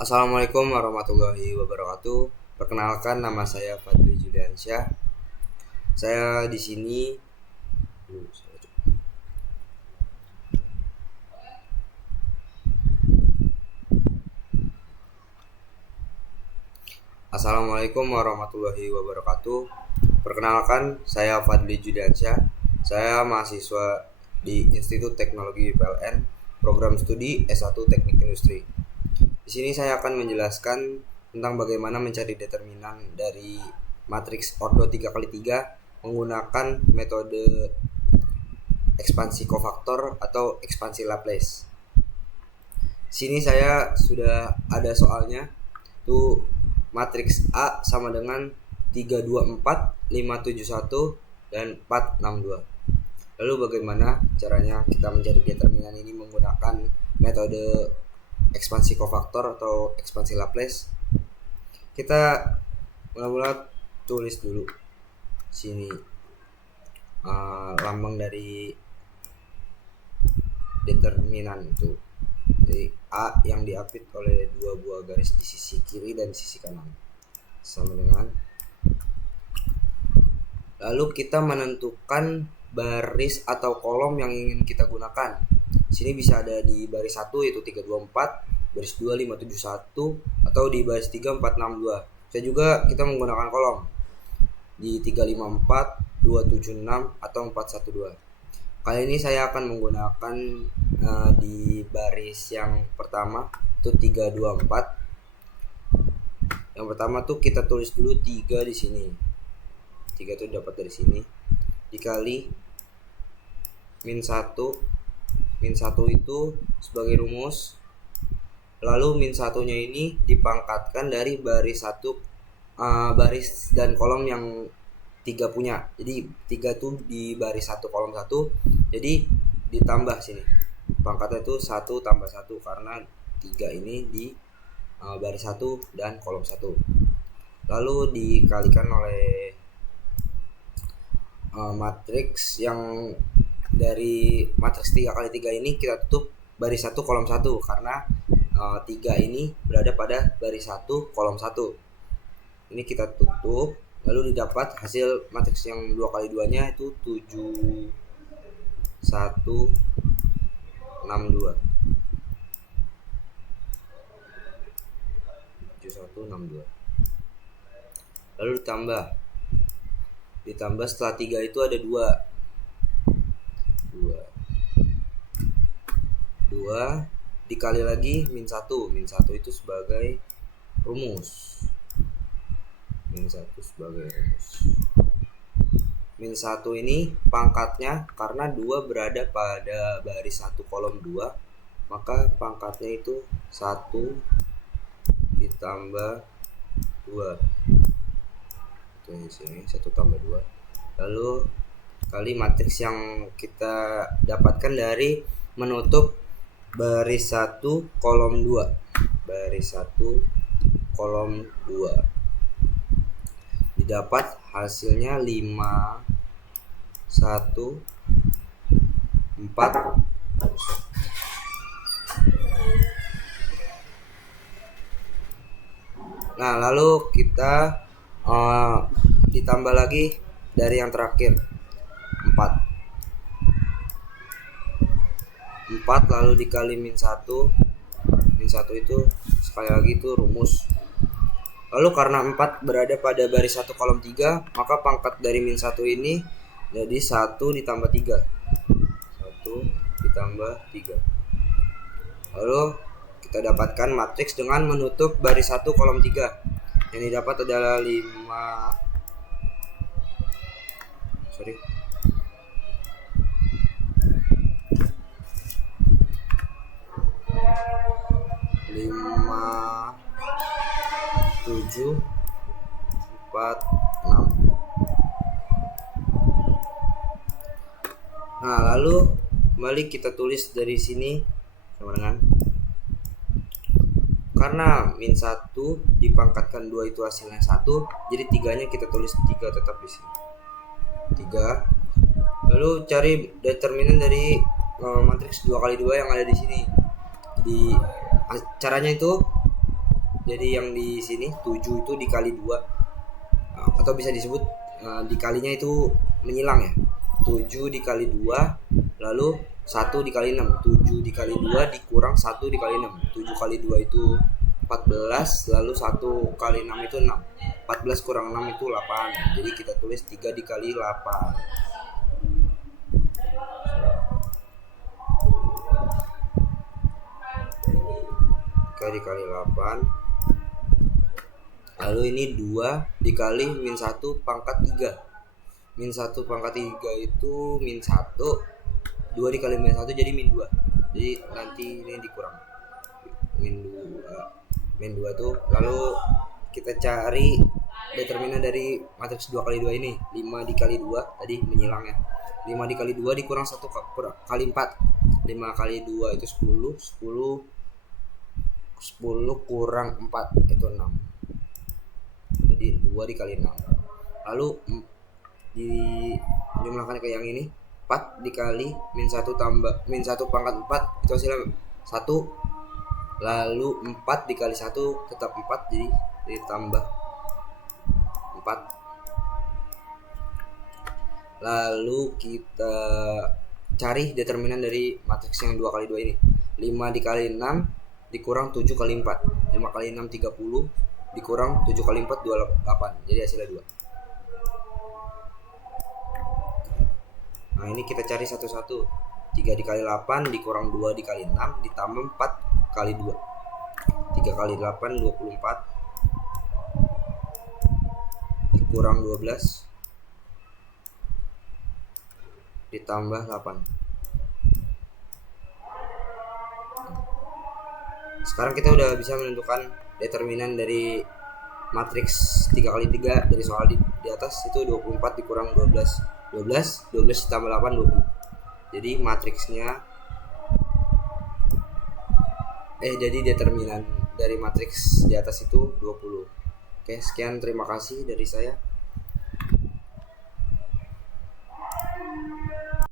Assalamualaikum warahmatullahi wabarakatuh. Perkenalkan, nama saya Fadli Juliansyah. Saya di sini. Assalamualaikum warahmatullahi wabarakatuh. Perkenalkan, saya Fadli Juliansyah. Saya mahasiswa di Institut Teknologi PLN, program studi S1 Teknik Industri. Di sini saya akan menjelaskan tentang bagaimana mencari determinan dari matriks ordo 3x3 menggunakan metode ekspansi kofaktor atau ekspansi Laplace. Sini saya sudah ada soalnya. Tuh matriks A sama dengan 324, 571 dan 462. Lalu bagaimana caranya kita mencari determinan ini menggunakan metode ekspansi kofaktor atau ekspansi Laplace? Kita mula-mula tulis dulu sini lambang dari determinan itu. Jadi A yang diapit oleh dua buah garis di sisi kiri dan sisi kanan sama dengan, lalu kita menentukan baris atau kolom yang ingin kita gunakan. Sini bisa ada di baris 1 yaitu 324, baris 2 571, atau di baris 3 462. Bisa juga kita menggunakan kolom di 354, 276 atau 412. Kali ini saya akan menggunakan di baris yang pertama itu 324. Yang pertama tuh kita tulis dulu 3 di sini. 3 tuh dapat dari sini dikali min 1. Min 1 itu sebagai rumus. Lalu min 1-nya ini dipangkatkan dari baris 1, baris dan kolom yang 3 punya. Jadi 3 tuh di baris 1 kolom 1. Jadi ditambah sini. Pangkatnya itu 1 tambah 1 karena 3 ini di baris 1 dan kolom 1. Lalu dikalikan oleh matriks yang dari matriks 3x3 ini kita tutup baris 1 kolom 1 karena 3 ini berada pada baris 1 kolom 1. Ini kita tutup, lalu didapat hasil matriks yang 2x2 nya itu 7 1 6 2. 7162. Lalu ditambah setelah 3 itu ada 2 dikali lagi min 1 itu sebagai rumus. Min 1 ini pangkatnya karena 2 berada pada baris 1 kolom 2, maka pangkatnya itu 1 ditambah 2. Itu di sini 1 tambah 2. Lalu kali matriks yang kita dapatkan dari menutup baris 1 kolom 2. Baris 1 kolom 2. Didapat hasilnya 5 1 4. Nah, lalu kita ditambah lagi dari yang terakhir 4 lalu dikali min 1. Min 1 itu sekali lagi itu rumus. Lalu karena 4 berada pada baris 1 kolom 3, maka pangkat dari min 1 ini jadi 1 ditambah 3. 1 ditambah 3. Lalu kita dapatkan matriks dengan menutup baris 1 kolom 3. Yang didapat adalah 5 7 4 6. Nah, lalu kembali kita tulis dari sini sama dengan, karena min 1 dipangkatkan 2 itu hasilnya 1, jadi 3-nya kita tulis 3 tetap di sini. 3. Lalu cari determinan dari matriks 2x2 yang ada di sini. Jadi caranya itu Jadi yang di sini 7 itu dikali 2, atau bisa disebut dikalinya itu menyilang ya. 7 dikali 2 lalu 1 dikali 6. 7 dikali 2 dikurang 1 dikali 6. 7 kali 2 itu 14, lalu 1 kali 6 itu 6. 14 kurang 6 itu 8. Jadi kita tulis 3 dikali 8. 3 dikali 8. Lalu ini 2 dikali min 1 pangkat 3. Min 1 pangkat 3 itu min 1. 2 dikali min 1 jadi min 2. Jadi nanti ini dikurang min 2. Min 2 tuh. Lalu kita cari determinan dari matriks 2 kali 2 ini. 5 dikali 2 tadi menyilang ya. 5 dikali 2 dikurang 1 kali 4. 5 kali 2 itu 10. 10 kurang 4 itu 6. Jadi 2 dikali 6. Lalu dijumlahkan ke yang ini. 4 dikali min 1 tambah min 1 pangkat 4 itu hasilnya 1. Lalu 4 dikali 1 tetap 4, jadi ditambah 4. Lalu kita cari determinan dari matriks yang 2 kali 2 ini. 5 dikali 6 dikurang 7 kali 4. 5 kali 6 30 dikurang 7 kali 4 28. Jadi hasilnya 2. Nah, ini kita cari satu-satu. 3 dikali 8 dikurang 2 dikali 6 ditambah 4 kali 2. 3 kali 8 24 dikurang 12 ditambah 8. Sekarang kita udah bisa menentukan determinan dari matriks 3 kali 3 dari soal di atas itu 24 dikurang 12 ditambah 8 20. Jadi matriksnya jadi determinan dari matriks di atas itu 20. Oke, sekian, terima kasih dari saya.